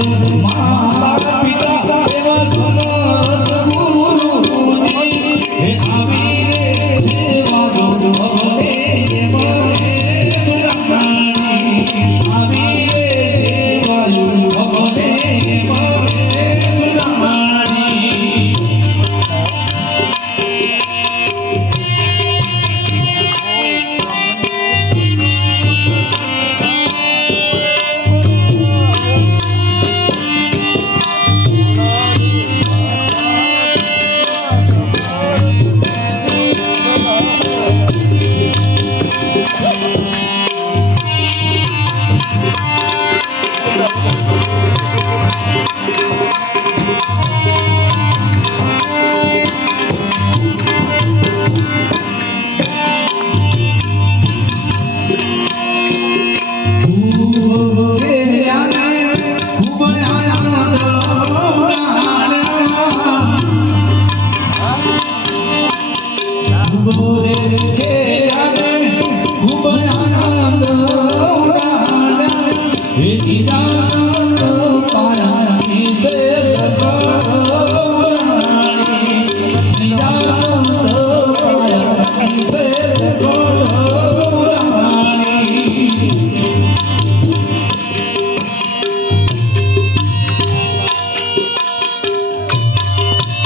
thank you